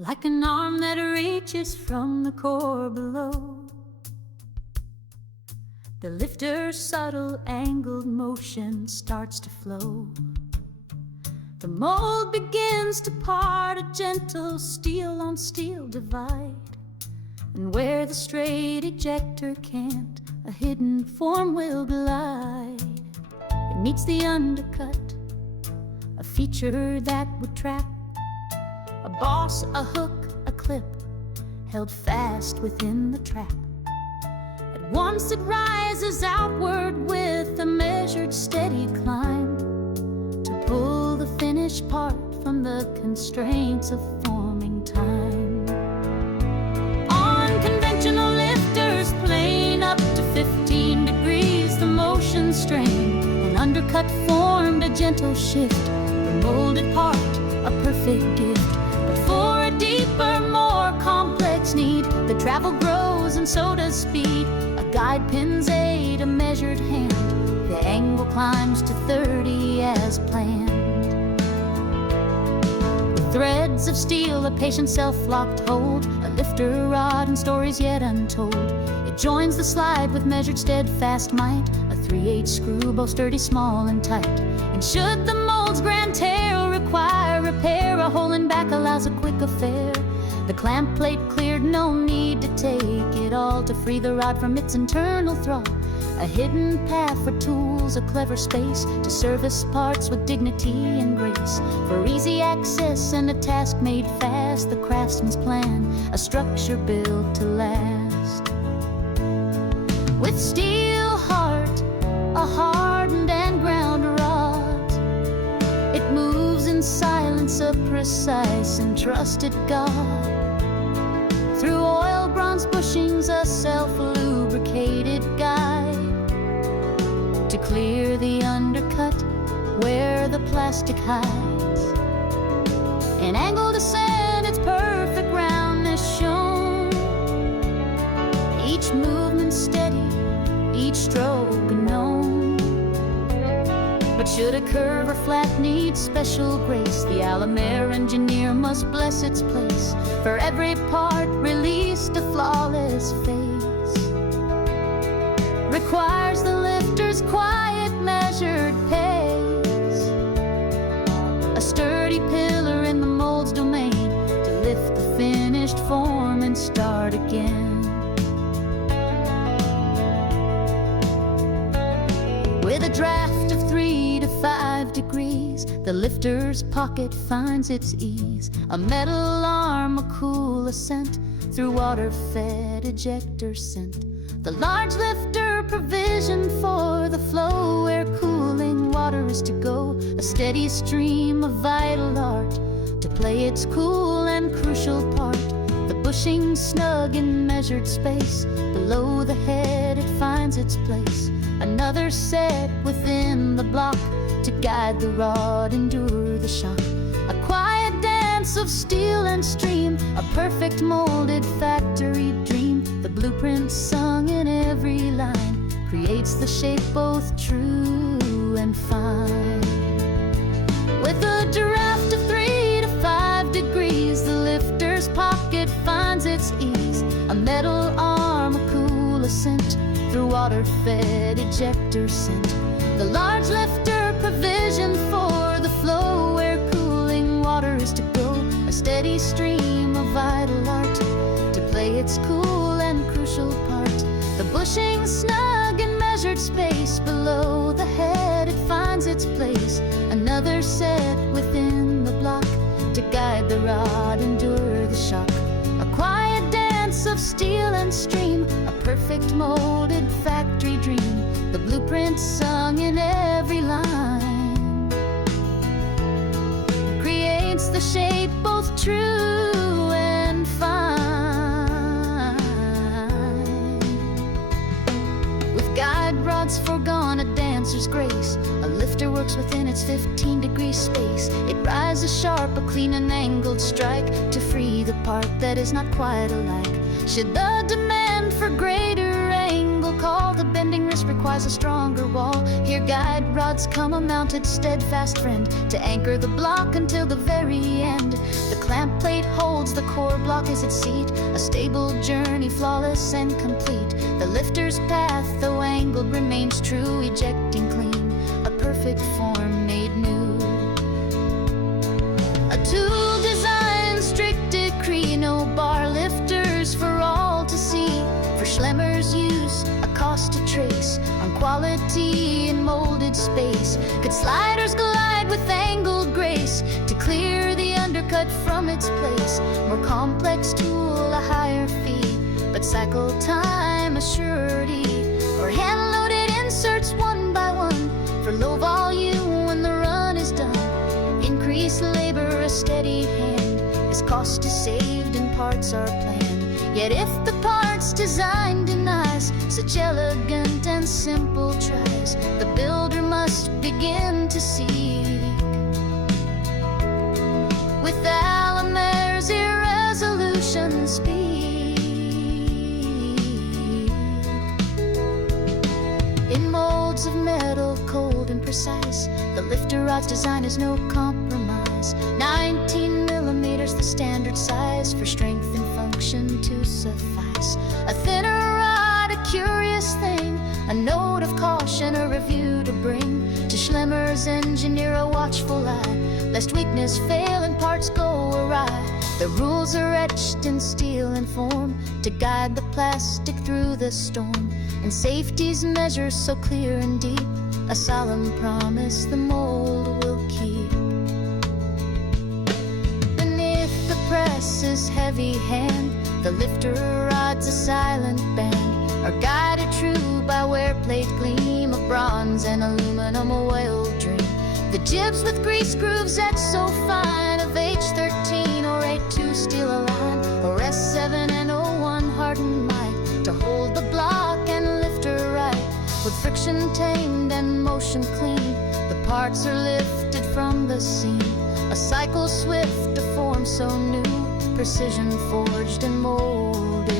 like an arm that reaches from the core below. The lifter's subtle angled motion starts to flow. The mold begins to part, a gentle steel on steel divide. And where the straight ejector can't, a hidden form will glide. It meets the undercut, a feature that would trap a boss, a hook, a clip, held fast within the trap. At once it rises outward with a measured, steady climb, to pull the finished part from the constraints of forming time. On conventional lifters, plane up to 15 degrees, the motion strain. An undercut formed a gentle shift, the molded part, a perfect gift. For a deeper, more complex need, the travel grows and so does speed. A guide pin's aid, a measured hand, the angle climbs to 30 as planned. With threads of steel, a patient self-locked hold, a lifter rod and stories yet untold. It joins the slide with measured steadfast might, a 3/8 screw, both sturdy, small and tight. And should the mold's grand tear require repair, a hole in back allows a quick affair. The clamp plate cleared, no need to take it all to free the rod from its internal thrall. A hidden path for tools, a clever space to service parts with dignity and grace. For easy access and a task made fast, the craftsman's plan, a structure built to last. With steel heart, a hardened and ground rod, it moves in silence, a precise and trusted God. Through oil bronze bushings, a self-lubricated guide, to clear the undercut where the plastic hides. In angle descent, its perfect roundness shown, each movement steady, each stroke known. But should a curve or flat need special grace, the Amer engineer must bless its place. For every part released, a flawless face requires the lifter's quiet, measured pace. A sturdy pillar in the mold's domain, to lift the finished form and start again. With a draft of 3 to 5 degrees, the lifter's pocket finds its ease. A metal arm, a cool ascent through water-fed ejector scent. The large lifter provisioned for the flow where cooling water is to go. A steady stream of vital art to play its cool and crucial part. The bushing snug in measured space, below the head it finds its place. Another set within the block to guide the rod, endure the shock. A quiet dance of steel and stream, a perfect molded factory dream. The blueprint sung in every line creates the shape both true and fine. With a draft of 3 to 5 degrees, the lifter's pocket finds its ease. A metal arm, a cool ascent through water-fed ejector scent. The large lifter provisioned for the flow where cooling water is to go. A steady stream of vital art to play its cool and crucial part. The bushing snug in measured space, below the head it finds its place. Another set within the block to guide the rod, endure the shock. A quiet dance of steel and stream, a perfect molded factory dream. The blueprint sung in every line creates the shape both true and fine. With guide rods foregone, a dancer's grace, a lifter works within its 15-degree space. It rises sharp, a clean and angled strike, to free the part that is not quite alike. Should the demand for greater angle call. The bending wrist requires a stronger wall. Here guide rods come, a mounted steadfast friend, to anchor the block until the very end. The clamp plate holds the core block as its seat, a stable journey, flawless and complete. The lifter's path, though angled, remains true, ejecting clean, a perfect form made new. A tool design, strict decree, no bar lifters for all to see. For Schlemmer's use, a cost to trace, on quality in molded space. Could sliders glide with angled grace to clear the undercut from its place? More complex tool, a higher fee, but cycle time a surety. Or hand-loaded inserts one by one, for low volume when the run is done. Increased labor, a steady hand, as cost is saved and parts are planned. Yet if the parts design denies such elegant and simple tries, the builder must begin to seek. With Amer's irresolution speed, in molds of metal, cold and precise, the lifter rod's design is no compromise. 19 millimeters, the standard size, for strength and function to suffice. A thinner rod, a curious thing, a note of caution, a review to bring to Schlemmer's engineer, a watchful eye, lest weakness fail and parts go awry. The rules are etched in steel and form, to guide the plastic through the storm. And safety's measures so clear and deep, a solemn promise the mold will keep. Beneath the press's heavy hand, the lifter rod's a silent band, are guided true by wear plate gleam of bronze and aluminum, a well dream. The jibs with grease grooves etched so fine, of H13 or A2 steel align, or S7 and 01 hardened might, to hold the block and lift her right. With friction tamed and motion clean, the parts are lifted from the seam. A cycle swift, a form so new, precision forged and molded